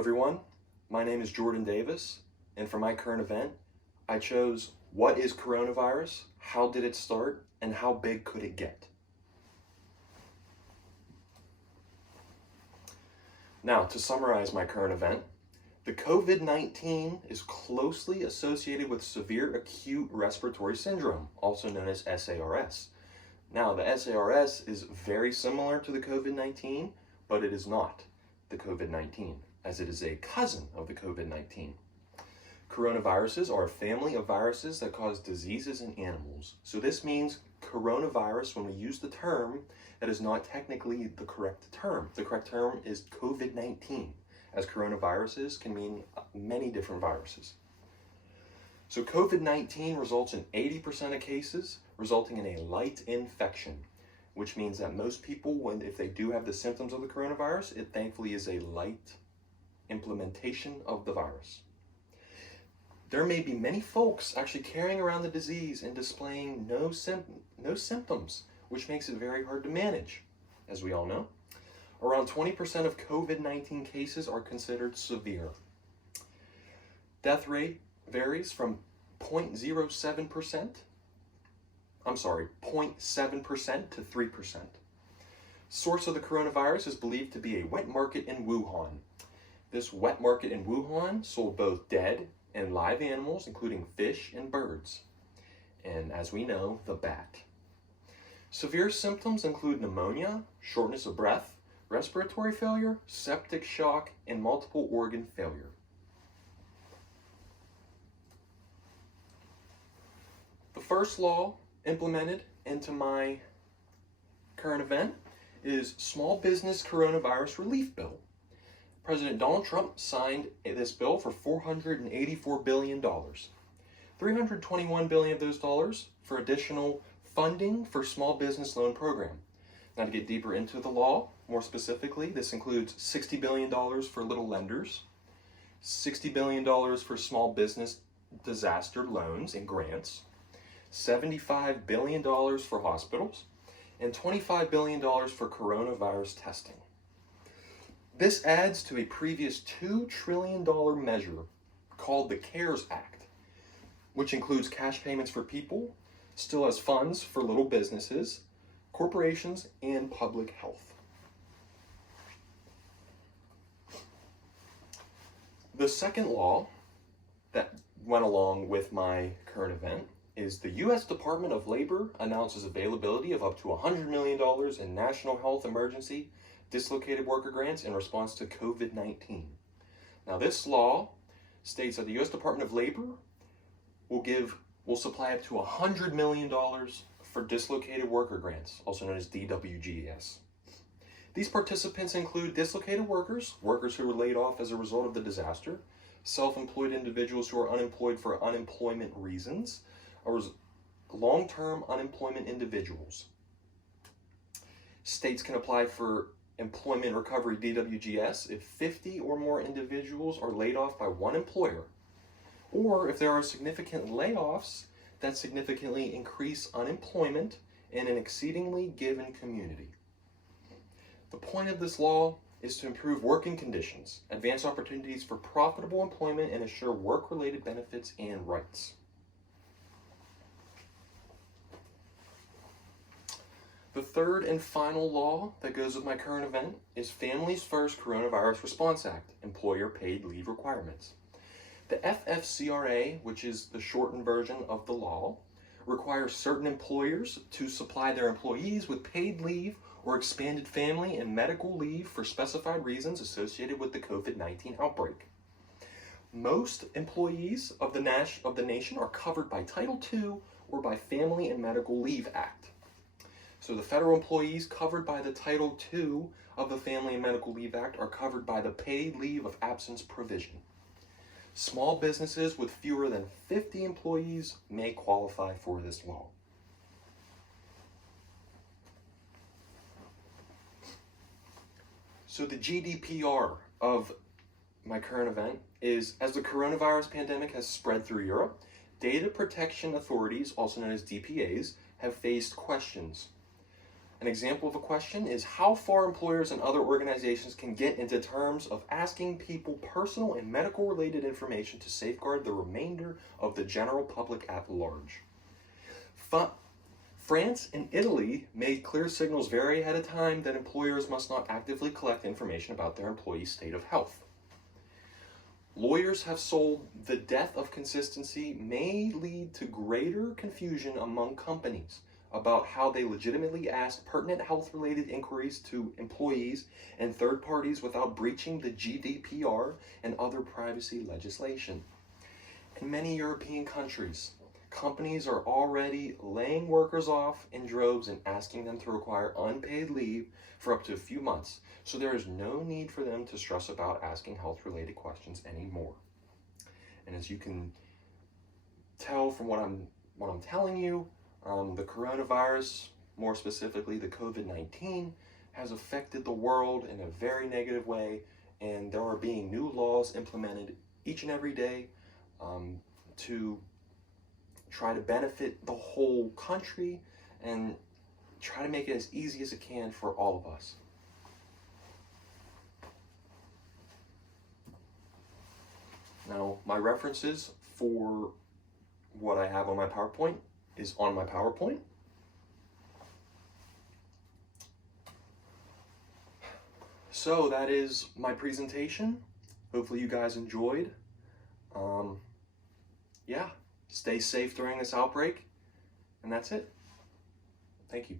everyone, my name is Jordan Davis, and for my current event, I chose what is coronavirus, how did it start, and how big could it get? Now, to summarize my current event, the COVID-19 is closely associated with severe acute respiratory syndrome, also known as SARS. Now, the SARS is very similar to the COVID-19, but it is not the COVID-19, as it is a cousin of the COVID-19. Coronaviruses are a family of viruses that cause diseases in animals. So this means coronavirus, when we use the term, that is not technically the correct term. The correct term is COVID-19, as coronaviruses can mean many different viruses. So COVID-19 results in 80% of cases resulting in a light infection, which means that most people, if they do have the symptoms of the coronavirus, it thankfully is a light implementation of the virus. There may be many folks actually carrying around the disease and displaying no symptoms, which makes it very hard to manage, as we all know. Around 20% of COVID-19 cases are considered severe. Death rate varies from 0.07% to 3%. Source of the coronavirus is believed to be a wet market in Wuhan. This wet market in Wuhan sold both dead and live animals, including fish and birds. And as we know, the bat. Severe symptoms include pneumonia, shortness of breath, respiratory failure, septic shock, and multiple organ failure. The first law implemented into my current event is Small Business Coronavirus Relief Bill. President Donald Trump signed this bill for $484 billion. $321 billion of those dollars for additional funding for small business loan program. Now, to get deeper into the law, more specifically, this includes $60 billion for little lenders, $60 billion for small business disaster loans and grants, $75 billion for hospitals, and $25 billion for coronavirus testing. This adds to a previous $2 trillion measure called the CARES Act, which includes cash payments for people, still has funds for little businesses, corporations, and public health. The second law that went along with my current event is the U.S. Department of Labor announces availability of up to $100 million in national health emergency dislocated worker grants in response to COVID-19. Now, this law states that the U.S. Department of Labor will supply up to $100 million for dislocated worker grants, also known as DWGs. These participants include dislocated workers, workers who were laid off as a result of the disaster, self-employed individuals who are unemployed for unemployment reasons, or long-term unemployment individuals. States can apply for Employment Recovery DWGS if 50 or more individuals are laid off by one employer, or if there are significant layoffs that significantly increase unemployment in an exceedingly given community. The point of this law is to improve working conditions, advance opportunities for profitable employment, and assure work-related benefits and rights. The third and final law that goes with my current event is Families First Coronavirus Response Act, Employer Paid Leave Requirements. The FFCRA, which is the shortened version of the law, requires certain employers to supply their employees with paid leave or expanded family and medical leave for specified reasons associated with the COVID-19 outbreak. Most employees of the nation are covered by Title II or by Family and Medical Leave Act. So the federal employees covered by the Title II of the Family and Medical Leave Act are covered by the paid leave of absence provision. Small businesses with fewer than 50 employees may qualify for this law. So the GDPR of my current event is, as the coronavirus pandemic has spread through Europe, data protection authorities, also known as DPAs, have faced questions. An example of a question is how far employers and other organizations can get into terms of asking people personal and medical related information to safeguard the remainder of the general public at large. France and Italy made clear signals very ahead of time that employers must not actively collect information about their employees' state of health. Lawyers have sold the death of consistency may lead to greater confusion among companies about how they legitimately ask pertinent health-related inquiries to employees and third parties without breaching the GDPR and other privacy legislation. In many European countries, companies are already laying workers off in droves and asking them to require unpaid leave for up to a few months, so there is no need for them to stress about asking health-related questions anymore. And as you can tell from what I'm telling you, the coronavirus, more specifically the COVID-19, has affected the world in a very negative way, and there are being new laws implemented each and every day to try to benefit the whole country and try to make it as easy as it can for all of us. Now, my references for what I have on my PowerPoint is on my PowerPoint. So that is my presentation. Hopefully you guys enjoyed. Yeah, stay safe during this outbreak, and that's it. Thank you.